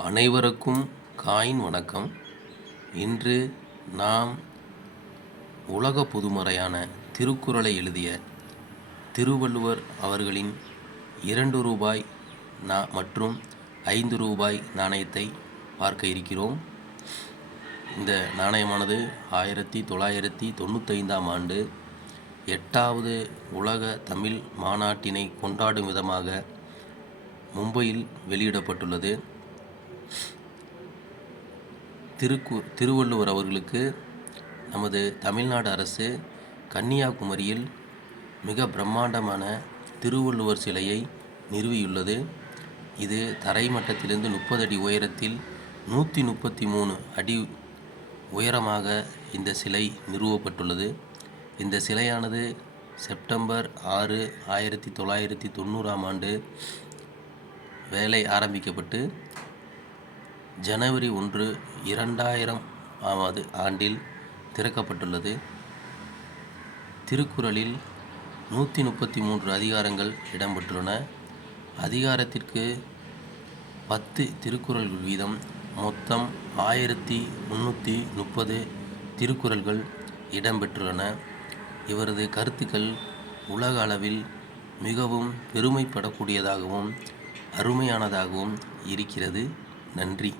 அனைவருக்கும் காயின் வணக்கம். இன்று நாம் உலக பொதுமறையான திருக்குறளை எழுதிய திருவள்ளுவர் அவர்களின் 2 ரூபாய் மற்றும் 5 ரூபாய் நாணயத்தை பார்க்க இருக்கிறோம். இந்த நாணயமானது 1995ஆம் ஆண்டு 8வது உலக தமிழ் மாநாட்டினை கொண்டாடும் விதமாக மும்பையில் வெளியிடப்பட்டுள்ளது. திருவள்ளுவர் அவர்களுக்கு நமது தமிழ்நாடு அரசு கன்னியாகுமரியில் மிக பிரம்மாண்டமான திருவள்ளுவர் சிலையை நிறுவியுள்ளது. இது தரை மட்டத்திலிருந்து 30 அடி உயரத்தில் 133 அடி உயரமாக இந்த சிலை நிறுவப்பட்டுள்ளது. இந்த சிலையானது செப்டம்பர் 6, 1990ஆம் ஆண்டு வேலை ஆரம்பிக்கப்பட்டு ஜனவரி 1, 2000ஆம் ஆண்டில் திறக்கப்பட்டுள்ளது. திருக்குறளில் 133 அதிகாரங்கள் இடம்பெற்றுள்ளன. அதிகாரத்திற்கு 10 திருக்குறள்கள் வீதம் மொத்தம் 1330 திருக்குறள்கள் இடம்பெற்றுள்ளன. இவரது கருத்துக்கள் உலக அளவில் மிகவும் பெருமைப்படக்கூடியதாகவும் அருமையானதாகவும் இருக்கிறது. நன்றி.